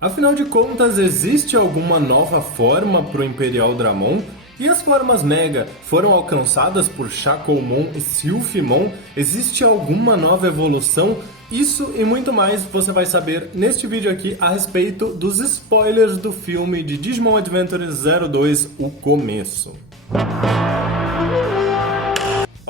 Afinal de contas, existe alguma nova forma para o Imperial Dramon? E as formas Mega foram alcançadas por Shakomon e Silphimon? Existe alguma nova evolução? Isso e muito mais você vai saber neste vídeo aqui a respeito dos spoilers do filme de Digimon Adventure 02, O Começo.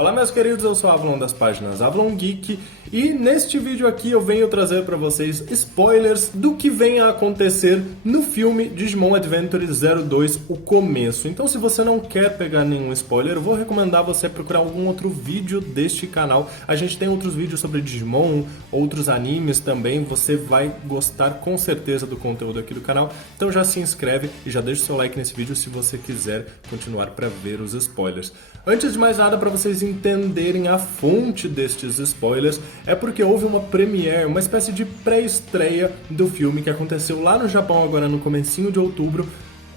Olá meus queridos, eu sou o Avalon das páginas Avalon Geek e neste vídeo aqui eu venho trazer para vocês spoilers do que vem a acontecer no filme Digimon Adventure 02, O Começo. Então se você não quer pegar nenhum spoiler, eu vou recomendar você procurar algum outro vídeo deste canal. A gente tem outros vídeos sobre Digimon, outros animes também, você vai gostar com certeza do conteúdo aqui do canal. Então já se inscreve e já deixa o seu like nesse vídeo se você quiser continuar para ver os spoilers. Antes de mais nada, para vocês entenderem a fonte destes spoilers, é porque houve uma premiere, uma espécie de pré-estreia do filme que aconteceu lá no Japão agora no comecinho de outubro,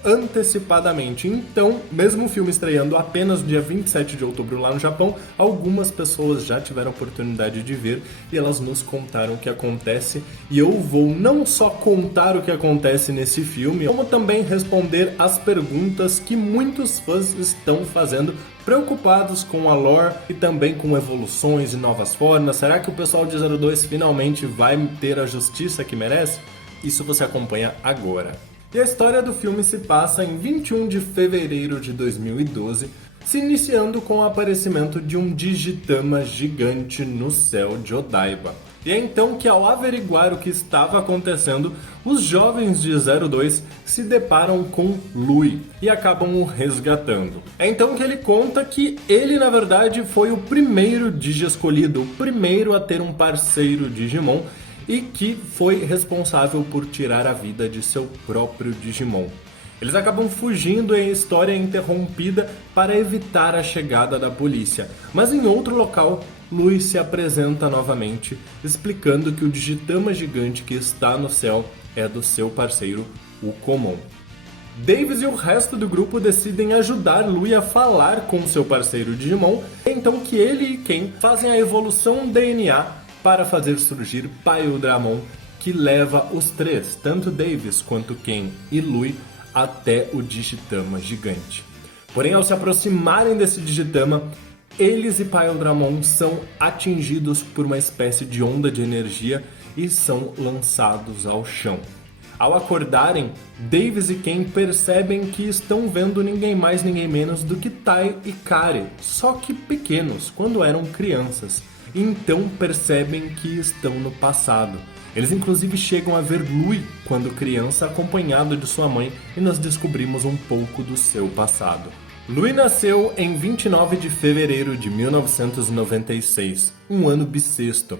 antecipadamente. Então, mesmo o filme estreando apenas no dia 27 de outubro lá no Japão, algumas pessoas já tiveram a oportunidade de ver e elas nos contaram o que acontece. E eu vou não só contar o que acontece nesse filme, como também responder as perguntas que muitos fãs estão fazendo, preocupados com a lore e também com evoluções e novas formas. Será que o pessoal de 02 finalmente vai ter a justiça que merece? Isso você acompanha agora. E a história do filme se passa em 21 de fevereiro de 2012, se iniciando com o aparecimento de um Digitama gigante no céu de Odaiba. E é então que, ao averiguar o que estava acontecendo, os jovens de 02 se deparam com Lui e acabam o resgatando. É então que ele conta que ele, na verdade, foi o primeiro Digi escolhido, o primeiro a ter um parceiro Digimon, e que foi responsável por tirar a vida de seu próprio Digimon. Eles acabam fugindo e a história é interrompida para evitar a chegada da polícia. Mas em outro local, Lui se apresenta novamente, explicando que o Digitama gigante que está no céu é do seu parceiro, o Komon. Davis e o resto do grupo decidem ajudar Lui a falar com seu parceiro Digimon, então que ele e Ken fazem a evolução DNA para fazer surgir Paiodramon, que leva os três, tanto Davis quanto Ken e Lui, até o Digitama gigante. Porém, ao se aproximarem desse Digitama, eles e Paiodramon são atingidos por uma espécie de onda de energia e são lançados ao chão. Ao acordarem, Davis e Ken percebem que estão vendo ninguém mais ninguém menos do que Tai e Kari, só que pequenos, quando eram crianças. Então percebem que estão no passado. Eles inclusive chegam a ver Lui quando criança, acompanhado de sua mãe, e nós descobrimos um pouco do seu passado. Lui nasceu em 29 de fevereiro de 1996, um ano bissexto,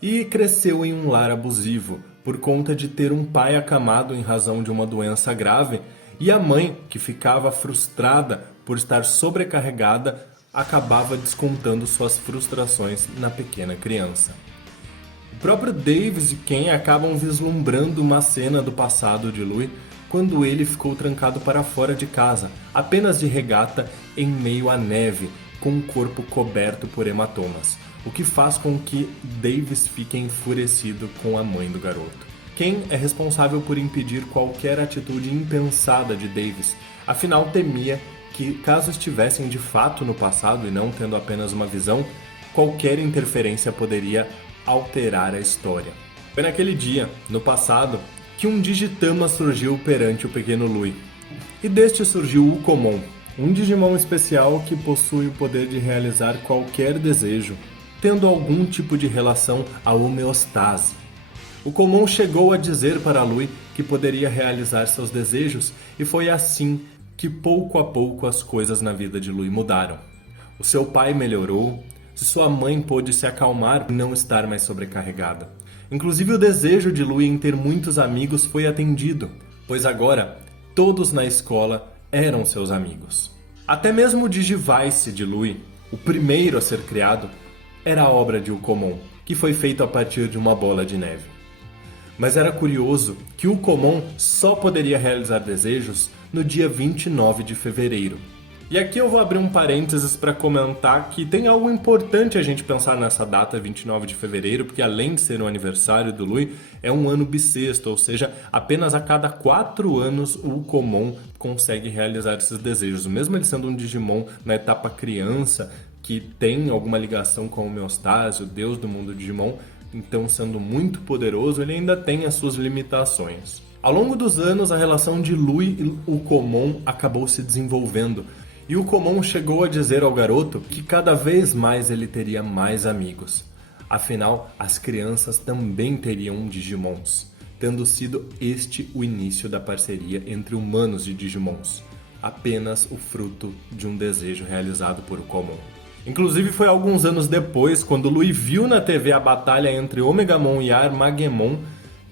e cresceu em um lar abusivo, por conta de ter um pai acamado em razão de uma doença grave, e a mãe, que ficava frustrada por estar sobrecarregada, acabava descontando suas frustrações na pequena criança. O próprio Davis e Ken acabam vislumbrando uma cena do passado de Lui quando ele ficou trancado para fora de casa, apenas de regata em meio à neve, com o corpo coberto por hematomas, o que faz com que Davis fique enfurecido com a mãe do garoto. Ken é responsável por impedir qualquer atitude impensada de Davis, afinal temia que, caso estivessem de fato no passado e não tendo apenas uma visão, qualquer interferência poderia alterar a história. Foi naquele dia, no passado, que um Digitama surgiu perante o pequeno Lui. E deste surgiu o Komon, um Digimon especial que possui o poder de realizar qualquer desejo, tendo algum tipo de relação à homeostase. O Komon chegou a dizer para Lui que poderia realizar seus desejos e foi assim que pouco a pouco as coisas na vida de Lui mudaram. O seu pai melhorou, sua mãe pôde se acalmar e não estar mais sobrecarregada. Inclusive o desejo de Lui em ter muitos amigos foi atendido, pois agora todos na escola eram seus amigos. Até mesmo o Digivice de Lui, o primeiro a ser criado, era a obra de Ukomon, que foi feito a partir de uma bola de neve. Mas era curioso que o Komon só poderia realizar desejos no dia 29 de fevereiro. E aqui eu vou abrir um parênteses para comentar que tem algo importante a gente pensar nessa data, 29 de fevereiro, porque além de ser o aniversário do Lui, é um ano bissexto, ou seja, apenas a cada 4 anos o Ukomon consegue realizar esses desejos. Mesmo ele sendo um Digimon na etapa criança, que tem alguma ligação com a homeostase, o deus do mundo Digimon, então sendo muito poderoso, ele ainda tem as suas limitações. Ao longo dos anos, a relação de Lui e Ukomon acabou se desenvolvendo. E o Ukomon chegou a dizer ao garoto que cada vez mais ele teria mais amigos. Afinal, as crianças também teriam Digimons, tendo sido este o início da parceria entre humanos e Digimons, apenas o fruto de um desejo realizado por Ukomon. Inclusive foi alguns anos depois, quando Lui viu na TV a batalha entre Omegamon e Armagemon,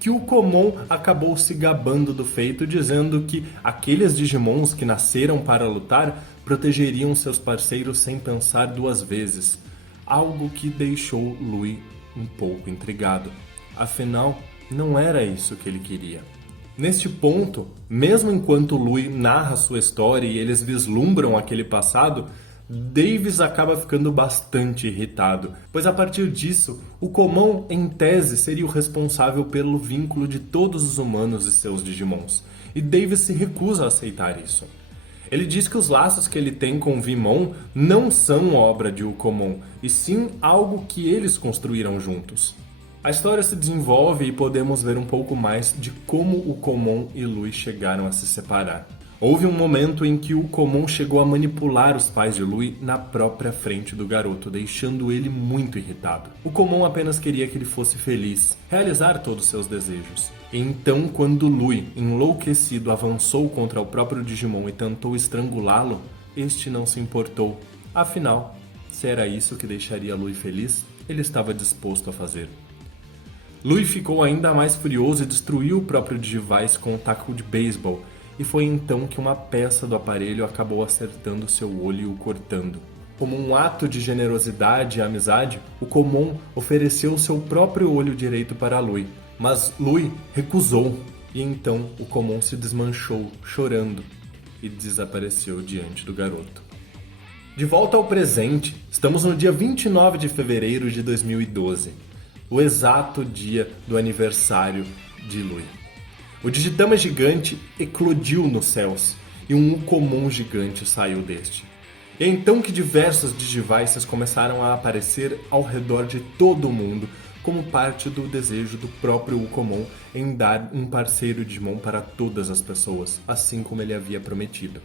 que o Ukomon acabou se gabando do feito, dizendo que aqueles Digimons que nasceram para lutar protegeriam seus parceiros sem pensar 2 vezes, algo que deixou Lui um pouco intrigado. Afinal, não era isso que ele queria. Neste ponto, mesmo enquanto Lui narra sua história e eles vislumbram aquele passado, Davis acaba ficando bastante irritado, pois a partir disso, o Ukomon, em tese, seria o responsável pelo vínculo de todos os humanos e seus Digimons, e Davis se recusa a aceitar isso. Ele diz que os laços que ele tem com Vimon não são obra de Ukomon, e sim algo que eles construíram juntos. A história se desenvolve e podemos ver um pouco mais de como Ukomon e Lui chegaram a se separar. Houve um momento em que o Ukomon chegou a manipular os pais de Lui na própria frente do garoto, deixando ele muito irritado. O Ukomon apenas queria que ele fosse feliz, realizar todos seus desejos. E então, quando Lui, enlouquecido, avançou contra o próprio Digimon e tentou estrangulá-lo, este não se importou. Afinal, se era isso que deixaria Lui feliz, ele estava disposto a fazer. Lui ficou ainda mais furioso e destruiu o próprio Digivice com um taco de beisebol, e foi então que uma peça do aparelho acabou acertando seu olho e o cortando. Como um ato de generosidade e amizade, o Ukomon ofereceu seu próprio olho direito para Lui, mas Lui recusou, e então o Ukomon se desmanchou, chorando, e desapareceu diante do garoto. De volta ao presente, estamos no dia 29 de fevereiro de 2012, o exato dia do aniversário de Lui. O Digitama gigante eclodiu nos céus e um Ukomon gigante saiu deste. E é então que diversos Digivices começaram a aparecer ao redor de todo o mundo como parte do desejo do próprio Ukomon em dar um parceiro Digimon para todas as pessoas, assim como ele havia prometido.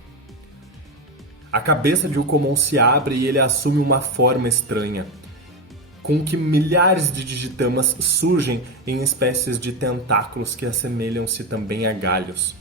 A cabeça de Ukomon se abre e ele assume uma forma estranha, com que milhares de Digitamas surgem em espécies de tentáculos que assemelham-se também a galhos.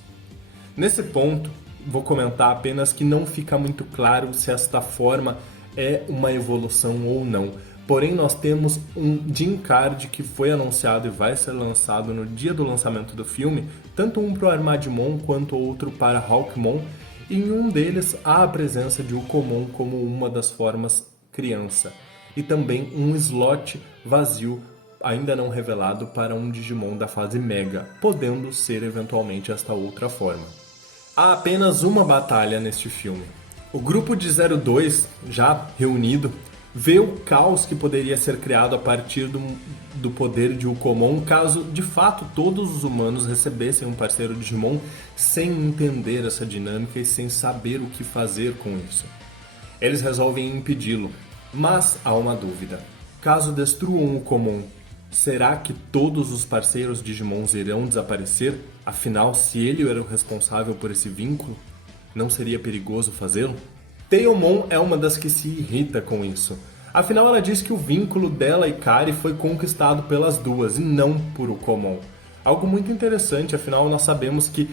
Nesse ponto, vou comentar apenas que não fica muito claro se esta forma é uma evolução ou não. Porém, nós temos um Gene Card que foi anunciado e vai ser lançado no dia do lançamento do filme, tanto um para o Armadimon quanto outro para Hawkmon, e em um deles há a presença de Ukomon como uma das formas criança. E também um slot vazio, ainda não revelado, para um Digimon da fase Mega, podendo ser eventualmente esta outra forma. Há apenas uma batalha neste filme. O grupo de 02, já reunido, vê o caos que poderia ser criado a partir do poder de Ukomon caso de fato todos os humanos recebessem um parceiro Digimon sem entender essa dinâmica e sem saber o que fazer com isso. Eles resolvem impedi-lo. Mas há uma dúvida. Caso destruam o Ukomon, será que todos os parceiros Digimons irão desaparecer? Afinal, se ele era o responsável por esse vínculo, não seria perigoso fazê-lo? Tailmon é uma das que se irrita com isso. Afinal, ela diz que o vínculo dela e Kari foi conquistado pelas duas e não por Ukomon. Algo muito interessante, afinal nós sabemos que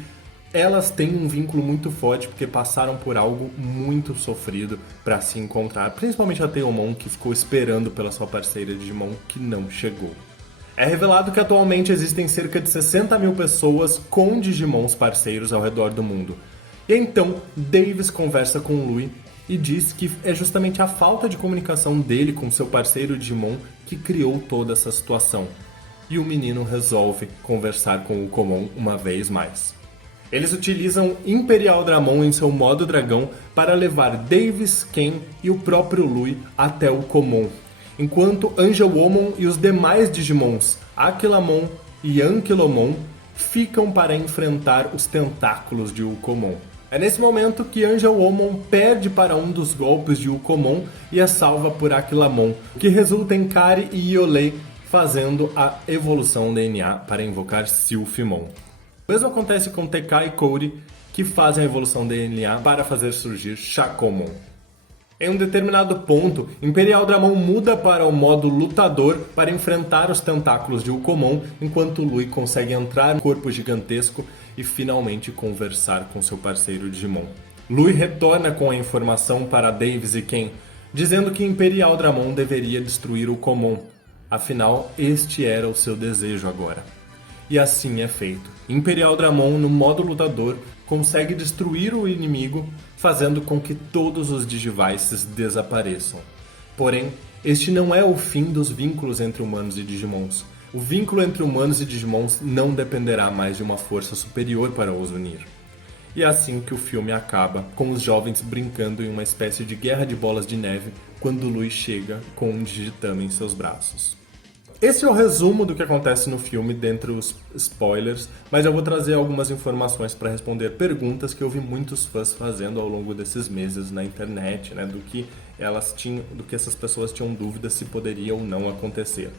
elas têm um vínculo muito forte porque passaram por algo muito sofrido para se encontrar, principalmente a Tailmon, que ficou esperando pela sua parceira Digimon, que não chegou. É revelado que atualmente existem cerca de 60 mil pessoas com Digimons parceiros ao redor do mundo. E então, Davis conversa com Lui e diz que é justamente a falta de comunicação dele com seu parceiro Digimon que criou toda essa situação. E o menino resolve conversar com o Ukomon uma vez mais. Eles utilizam Imperial Dramon em seu modo dragão para levar Davis, Ken e o próprio Lui até o Komon, enquanto Angelomon e os demais Digimons, Aquilamon e Ankylomon, ficam para enfrentar os tentáculos de Ukomon. É nesse momento que Angelomon perde para um dos golpes de Ukomon e é salva por Aquilamon, o que resulta em Kari e Iolei fazendo a evolução DNA para invocar Silphimon. O mesmo acontece com TK e Cody, que fazem a evolução DNA para fazer surgir Shakomon. Em um determinado ponto, Imperial Dramon muda para o modo lutador para enfrentar os tentáculos de Ukomon, enquanto Lui consegue entrar no corpo gigantesco e finalmente conversar com seu parceiro Digimon. Lui retorna com a informação para Davis e Ken, dizendo que Imperial Dramon deveria destruir o Ukomon, afinal este era o seu desejo agora. E assim é feito. Imperial Dramon, no modo lutador, consegue destruir o inimigo, fazendo com que todos os Digivices desapareçam. Porém, este não é o fim dos vínculos entre humanos e Digimons. O vínculo entre humanos e Digimons não dependerá mais de uma força superior para os unir. E é assim que o filme acaba, com os jovens brincando em uma espécie de guerra de bolas de neve, quando Lui chega com um Digitama em seus braços. Esse é o resumo do que acontece no filme, dentre os spoilers, mas eu vou trazer algumas informações para responder perguntas que eu vi muitos fãs fazendo ao longo desses meses na internet, né, do que essas pessoas tinham dúvidas se poderia ou não acontecer.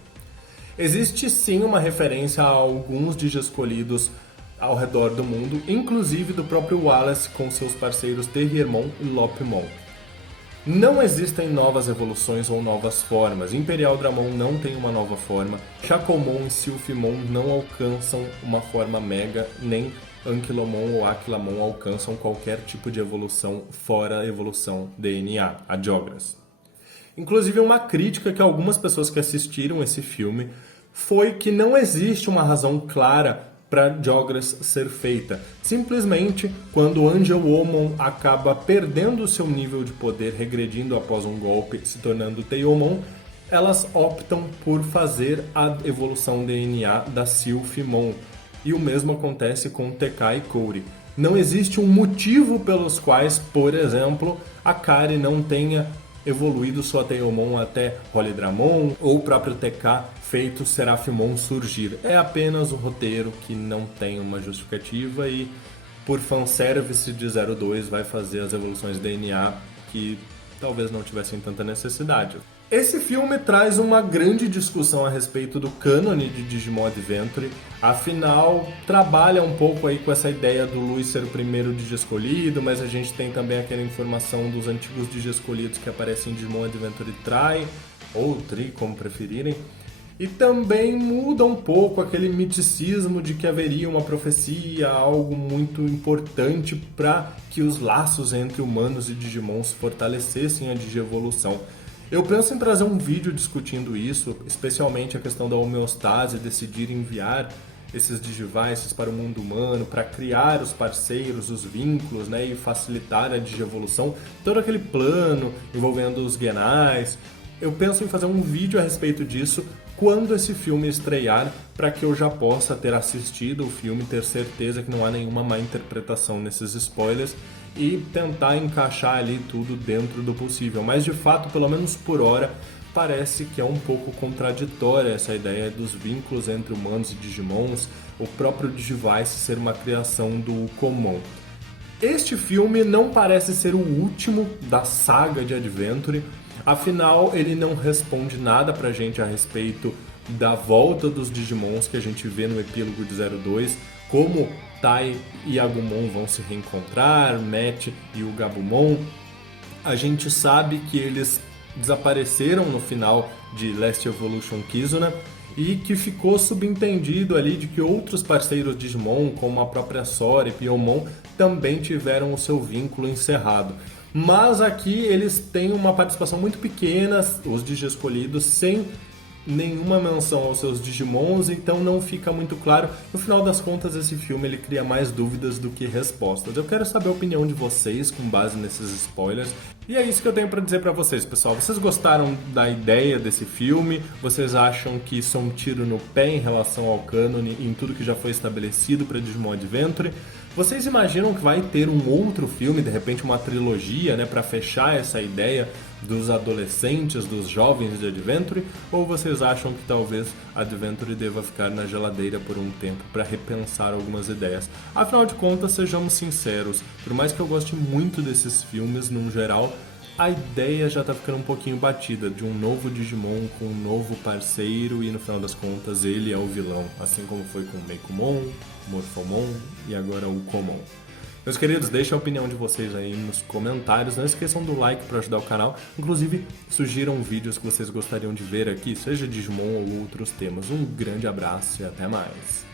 Existe sim uma referência a alguns Digi-escolhidos ao redor do mundo, inclusive do próprio Wallace com seus parceiros Terriermon e Lopimon. Não existem novas evoluções ou novas formas. Imperial Dramon não tem uma nova forma. Shakomon e Silphimon não alcançam uma forma Mega, nem Ankylomon ou Aquilamon alcançam qualquer tipo de evolução fora a evolução DNA, a Jogras. Inclusive, uma crítica que algumas pessoas que assistiram esse filme foi que não existe uma razão clara para Jogras ser feita. Simplesmente, quando Angelomon acaba perdendo o seu nível de poder, regredindo após um golpe, se tornando Tailmon, elas optam por fazer a evolução DNA da Silphimon. E o mesmo acontece com TK e Cody. Não existe um motivo pelos quais, por exemplo, a Kari não tenha evoluído sua Tailmon até Holydramon ou o próprio TK feito Seraphimon surgir. É apenas um roteiro que não tem uma justificativa e por fanservice de 02 vai fazer as evoluções DNA que talvez não tivessem tanta necessidade. Esse filme traz uma grande discussão a respeito do cânone de Digimon Adventure, afinal trabalha um pouco aí com essa ideia do Lui ser o primeiro Digi escolhido, mas a gente tem também aquela informação dos antigos Digi escolhidos que aparecem em Digimon Adventure Tri, ou Tri, como preferirem, e também muda um pouco aquele miticismo de que haveria uma profecia, algo muito importante para que os laços entre humanos e Digimons fortalecessem a Digievolução. Eu penso em trazer um vídeo discutindo isso, especialmente a questão da homeostase, decidir enviar esses Digivices para o mundo humano, para criar os parceiros, os vínculos, né, e facilitar a Digievolução, todo aquele plano envolvendo os Genais. Eu penso em fazer um vídeo a respeito disso quando esse filme estrear, para que eu já possa ter assistido o filme, ter certeza que não há nenhuma má interpretação nesses spoilers e tentar encaixar ali tudo dentro do possível. Mas de fato, pelo menos por hora, parece que é um pouco contraditória essa ideia dos vínculos entre humanos e Digimons, o próprio Digivice ser uma criação do Komon. Este filme não parece ser o último da saga de Adventure, afinal ele não responde nada pra gente a respeito da volta dos Digimons que a gente vê no epílogo de 02, como Tai e Agumon vão se reencontrar, Matt e o Gabumon. A gente sabe que eles desapareceram no final de Last Evolution Kizuna e que ficou subentendido ali de que outros parceiros Digimon, como a própria Sora e Piomon, também tiveram o seu vínculo encerrado. Mas aqui eles têm uma participação muito pequena, os Digi-escolhidos, sem nenhuma menção aos seus Digimons, então não fica muito claro. No final das contas, esse filme ele cria mais dúvidas do que respostas. Eu quero saber a opinião de vocês com base nesses spoilers. E é isso que eu tenho pra dizer pra vocês, pessoal. Vocês gostaram da ideia desse filme? Vocês acham que isso é um tiro no pé em relação ao cânone, em tudo que já foi estabelecido pra Digimon Adventure? Vocês imaginam que vai ter um outro filme, de repente uma trilogia, né, pra fechar essa ideia dos adolescentes, dos jovens de Adventure? Ou vocês acham que talvez Adventure deva ficar na geladeira por um tempo para repensar algumas ideias? Afinal de contas, sejamos sinceros, por mais que eu goste muito desses filmes num geral, a ideia já tá ficando um pouquinho batida, de um novo Digimon com um novo parceiro e no final das contas ele é o vilão, assim como foi com Mekumon, Morphomon e agora o Komon. Meus queridos, deixem a opinião de vocês aí nos comentários. Não esqueçam do like para ajudar o canal. Inclusive, sugiram vídeos que vocês gostariam de ver aqui, seja Digimon ou outros temas. Um grande abraço e até mais.